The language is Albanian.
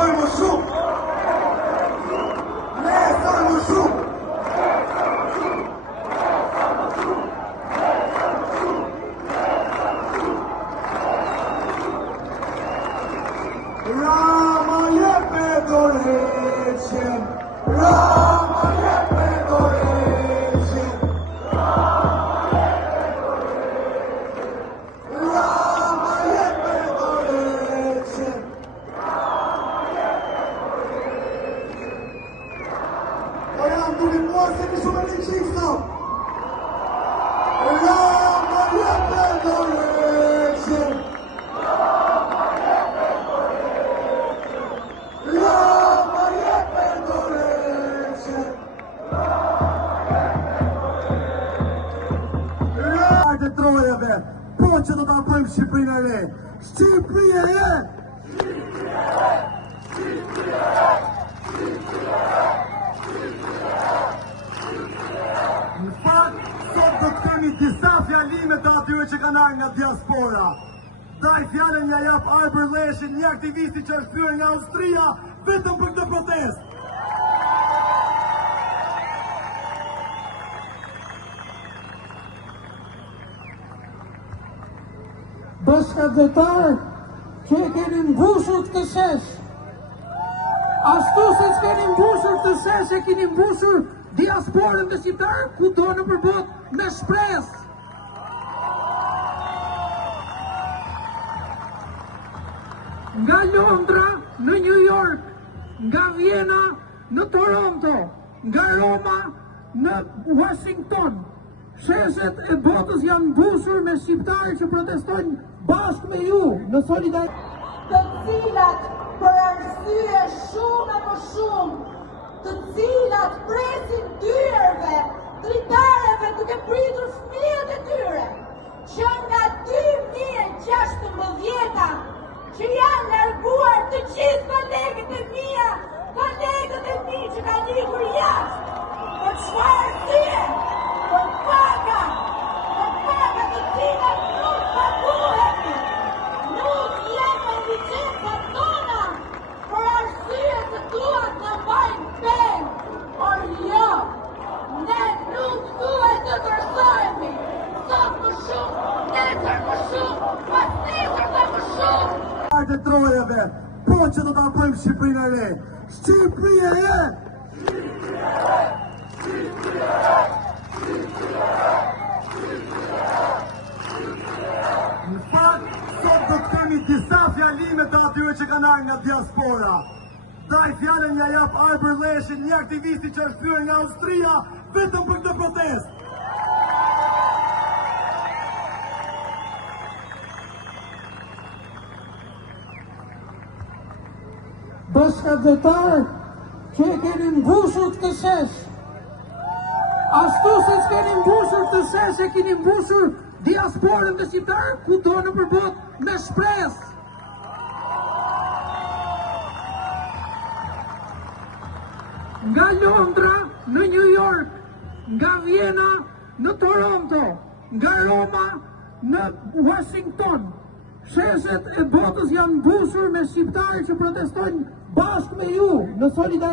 sojmë shumë. Ne sojmë shumë. Rama jepe dorëheqjen, Rama jepe dorëheqjen, Rama jepe dorëheqjen, Po jam duke mua se mi shumë e një qikë Rama jepe dorëheqjen, të trojeve, po që do të apojmë Shqipërinë e re. Shqipëria e! Në fakt, sot do të kemi disa fjalime të atyre që kanë ardhur nga diaspora. Daj fjalën ja jap Arbër Leshin, një aktivisti që është kthyer nga Austria vetëm për këtë protestë. Bashkëdhetar që e keni mbushur këtë shesh, ashtu se që keni mbushur këtë shesh, e keni mbushur diasporën dhe shqiptarë kudo në përbot me shpresë. Nga Londra në New York, nga Vienna në Toronto, nga Roma në Washington, sheshet e botës janë mbushur me shqiptarë që protestojnë bashkë me ju në solidaritet, të cilat për arsye shumë e më shumë, të cilat presin dyreve, dritareve duke pritur fëmijët e tyre, që nga 2016 që janë larguar të gjithë kolegët e mia, kolegët e mi që kanë ikur jashtë, për çfarë arsye? Për paga të cilat nuk paguhemi, nuk jemi licencat tona, për arsye se duat në bajnë pen, por jo, ne nuk duhet të tërsohemi, sot më shumë, nesër më shumë, pas nesër dhe më shumë. Të trojeve, po që do të apojmë Shqipërinë e re. Shqipëria e! Në fakt, sot do të kemi disa fjalime të atyre që kanë ardhur nga diaspora. Daj fjalën ja jap Arbër Leshin, një aktivisti që është kthyer nga Austria vetëm për këtë protestë. Bashkëdhetar që e keni mbushur këtë shesh, ashtu se që keni mbushur këtë shesh, e keni mbushur diasporën dhe shqiptarë kudo në përbot me shpresë. Nga Londra në New York, nga Vienna në Toronto, nga Roma në Washington, sheshet e botës janë mbushur me shqiptarë që protestojnë bashkë me ju në solidaritet.